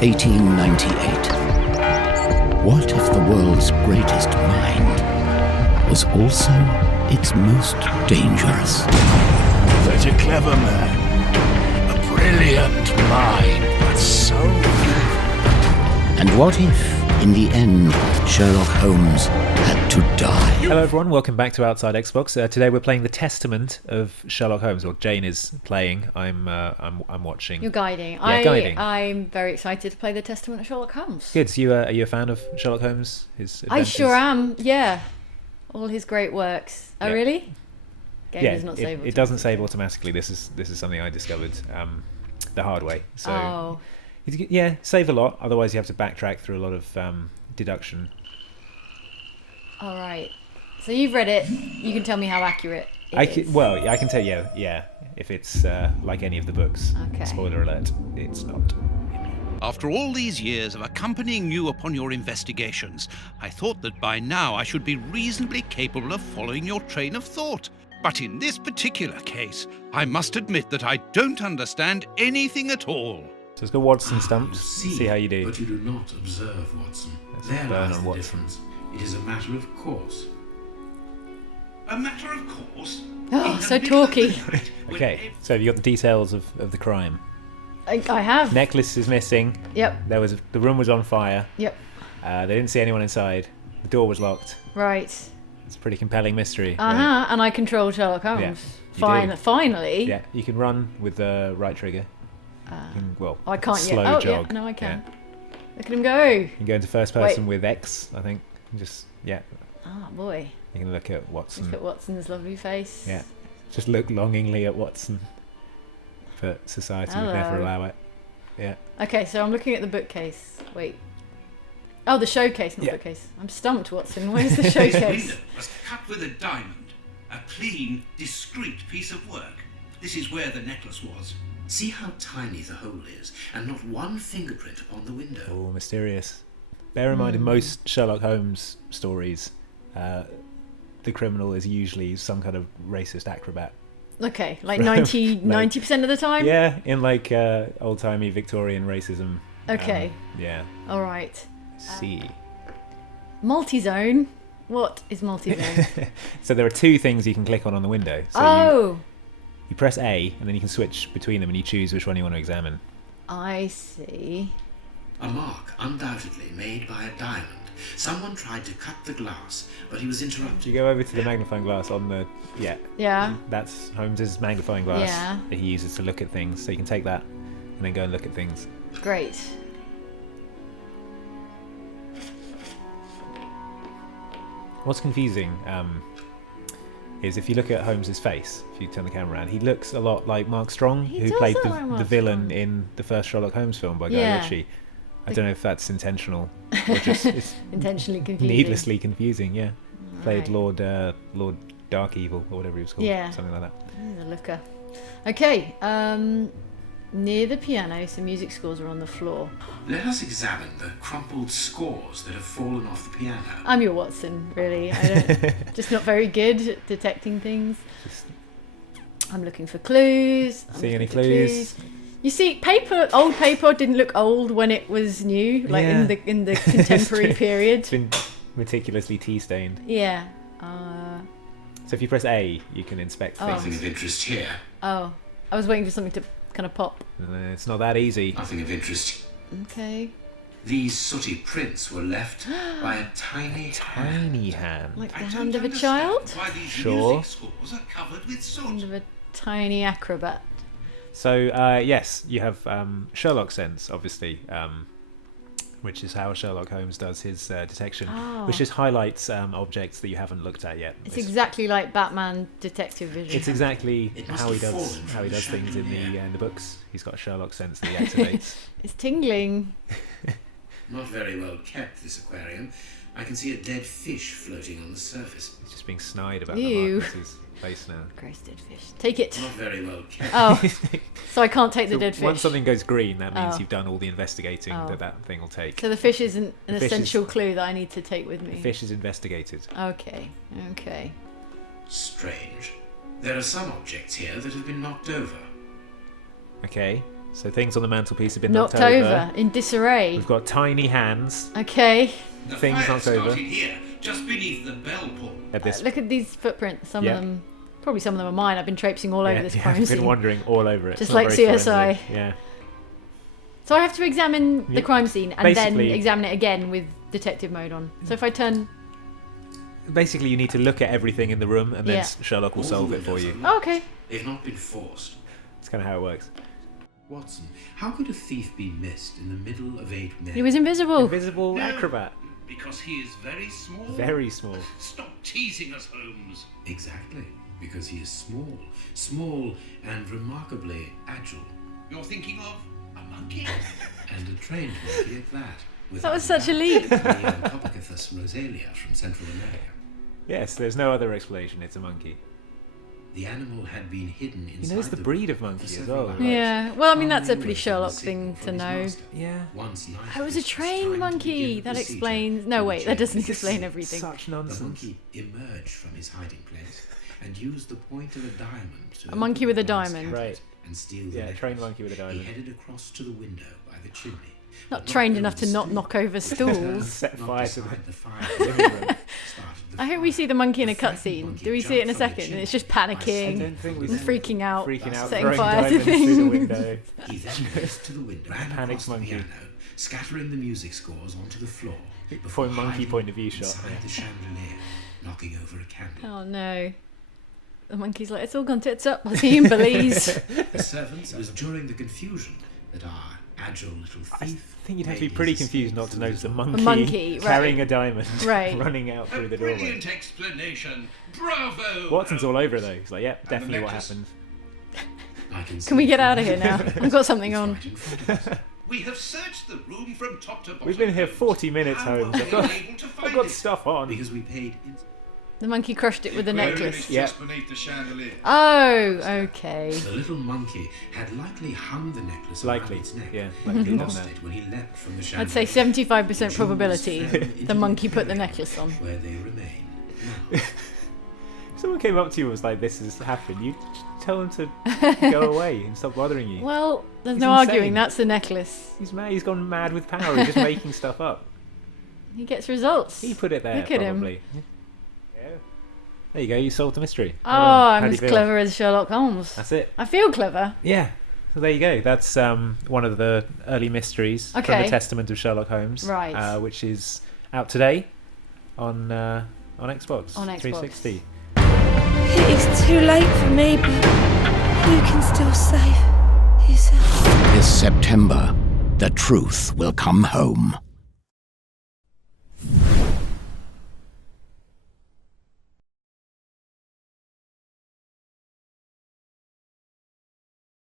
1898. What if the world's greatest mind was also its most dangerous? Such a clever man. A brilliant mind, but so evil. And what if, in the end, Sherlock Holmes had to die? Hello everyone, welcome back to Outside Xbox. Today we're playing the Testament of Sherlock Holmes. Well, Jane is playing. I'm watching. You're guiding. Yeah, guiding. I'm very excited to play the Testament of Sherlock Holmes. Good. So are you a fan of Sherlock Holmes? His I adventures? sure am. Yeah, all his great works. Oh, Yeah. really? Game Yeah, does not save it doesn't save automatically. This is something I discovered the hard way. So Oh, yeah, save a lot. Otherwise, you have to backtrack through a lot of deduction. all right. So you've read it. You can tell me how accurate it is. I can tell you. Yeah, if it's like any of the books. Okay. Spoiler alert: it's not. After all these years of accompanying you upon your investigations, I thought that by now I should be reasonably capable of following your train of thought. But in this particular case, I must admit that I don't understand anything at all. So let's go Watson stumps. You See how you do. But you do not observe, Watson. Let's There burn lies on the Watson. difference. It is a matter of course. A matter of course. Oh, In the so middle of the talky. night, when Okay, so you got the details of the crime. I have. Necklace is missing. Yep. The room was on fire. Yep. They didn't see anyone inside. The door was locked. Right. It's a pretty compelling mystery. Uh huh. And I control Sherlock Holmes. Yeah, you do. Finally. Yeah, you can run with the right trigger. You can, I can't slow yet. Oh, jog. yeah. No, I can. Yeah. Look at him go. You can go into first person with X, I think. Yeah, Oh boy. you can look at Watson. Look at Watson's lovely face. Yeah, just look longingly at Watson. But society would never Hello. allow it. Yeah. Okay, so I'm looking at the bookcase. Wait. Oh, the showcase, not Yeah. bookcase. I'm stumped, Watson. Where's the This showcase? window was cut with a diamond. A clean, discreet piece of work. This is where the necklace was. See how tiny the hole is, and not one fingerprint upon the window. Oh, mysterious. Bear in mind, in most Sherlock Holmes stories, the criminal is usually some kind of racist acrobat. Okay, like Like- 90% of the time? Yeah, in like old-timey Victorian racism. Okay. Yeah. All right. See. Multi-zone? What is multi-zone? So there are two things you can click on the window. So Oh, you press A, and then you can switch between them, and you choose which one you want to examine. I see. A mark undoubtedly made by a diamond. Someone tried to cut the glass, but he was So interrupted. you go over to the magnifying glass on the... Yeah, Yeah. that's Holmes's magnifying glass Yeah. that he uses to look at things. So you can take that and then go and look at things. Great. What's confusing is if you look at Holmes's face, if you turn the camera around, he looks a lot like Mark Strong, He who does played look the, like Mark the villain Strong. in the first Sherlock Holmes film by Guy Yeah. Ritchie. I don't know if that's intentional or just it's Intentionally confusing. needlessly confusing. Yeah, played Right. Lord Dark Evil or whatever he was called. Yeah. Something like that. He's a looker. Okay, near the piano, some music scores are on the floor. Let us examine the crumpled scores that have fallen off the piano. I'm your Watson, really. I don't, just not very good at detecting things. Just I'm looking for clues. I'm See any looking for clues? You see, old paper didn't look old when it was new, like Yeah. in the contemporary period. It's been meticulously tea stained. Yeah. So if you press A, you can inspect Nothing things. of interest here. Oh, I was waiting for something to kind of pop. It's not that easy. Nothing of interest. Okay. These sooty prints were left by a tiny hand. Tiny hand. Like the I don't hand of a understand child? Why these Sure. music scores are covered with Hand soot. of a tiny acrobat. So yes, you have Sherlock Sense, obviously, which is how Sherlock Holmes does his detection, Oh. which just highlights objects that you haven't looked at yet. It's exactly like Batman Detective Vision. It's exactly It must how he have does fallen from the things in chandelier. the books. He's got a Sherlock Sense that he activates. It's tingling. Not very well kept, this aquarium. I can see a dead fish floating on the surface. He's just being snide about Ew. the Marcus's face now. Gross dead fish. Take it. Not very well kept. Oh, so I can't take the So dead fish. once something goes green, that means Oh. you've done all the investigating Oh. that thing will take. So the fish isn't an The fish is- essential clue that I need to take with me. The fish is investigated. Okay. Okay. Strange. There are some objects here that have been knocked over. Okay. So things on the mantelpiece have been Knocked knocked over. in disarray. We've got tiny hands. Okay. The Things fire knocked over. started here, just beneath the bell pull. At this, Look at these footprints. Some Yeah. of them, probably some of them are mine. I've been traipsing all over this crime I've been scene. wandering all over it. Just It's not like very CSI. forensic. Yeah. So I have to examine the Yeah. crime scene and then Basically- examine it again with detective mode on. So if I turn... Basically, you need to look at everything in the room, and then Yeah. Sherlock will All solve the it for windows you. are locked. Oh, okay. They've not been forced. It's kind of how it works. Watson, how could a thief be missed in the middle of 8 men? He was invisible. Invisible No, acrobat. Because he is very small. Very small. Stop teasing us, Holmes. Exactly, because he is small and remarkably agile, You're thinking of a monkey? and a trained monkey at that. That was such a leap. The Antopicus rosalia from Central America. Yes, there's no other explanation. It's a monkey. The animal had been hidden inside knows the breed of room monkey for as several well. hours. Yeah. Well, I mean, that's a Only pretty waiting Sherlock the signal thing from to his know. master. Yeah. Once night I was a was trained time to monkey. begin the That procedure explains... for No, the wait, that change. doesn't explain everything. Such The nonsense. monkey emerged from his hiding place and used the point of a diamond to A monkey open with the a glass diamond. cabinet Right. and steal the Yeah, a trained necklace. monkey with a He diamond. headed across to the window by the chimney. Not but trained over enough to the not stoop. knock over stools. Set Not fire to beside the the fire. living room. Started the I hope fire. we see the monkey in a The frightened cutscene. monkey Do we see it in a jumped from the second? And chimney. it's just I panicking don't think we and freaking out. freaking out, setting throwing fire to diamonds through the things. window. He then raced to the window, ran Panicked across the monkey. piano, scattering the music scores onto the floor. Before monkey hiding point of view shot, inside yeah. the chandelier, knocking over a candle. Oh no. The monkey's like, it's all gone tits up. I see in Belize. The servants, it was during the confusion that our agile little I thief. think you'd have to be made pretty his confused escape not to through notice the a door. monkey, monkey, right. carrying a diamond Right. running out A through the doorway. brilliant explanation. Bravo! Watson's all Holmes. over it though. He's like, yep, the definitely what necklace? happened. I can Can we see get from out of the here now? window. I've got something It's on. right in front of us. We have searched the room from top to bottom. We've been here Holmes. 40 minutes, How Holmes. were I've we got, able to I've find got it? stuff on. Because we paid. The monkey crushed it with the necklace. Yeah. Just beneath the chandelier. Oh, okay. The little monkey had likely hung the necklace Likely, around its neck. yeah, But likely he done lost that. it when he leapt from the I'd chandelier. say 75% The jewels probability fell into the monkey put the area necklace on. Where they remain now. If someone came up to you and was like, this has happened, you'd tell him to go away and stop bothering you. Well, there's He's no insane. arguing. That's the necklace. He's mad. He's gone mad with power. He's just making stuff up. He gets results. He put it there, Look at him. probably. Yeah. There you go. You solved the mystery. Oh, Well done. I'm How do as you feel? clever as Sherlock Holmes. That's it. I feel clever. Yeah. So there you go. That's one of the early mysteries from Okay. the Testament of Sherlock Holmes, Right. which is out today on Xbox. On Xbox. 360. It is too late for me, but you can still save yourself. This September, the truth will come home.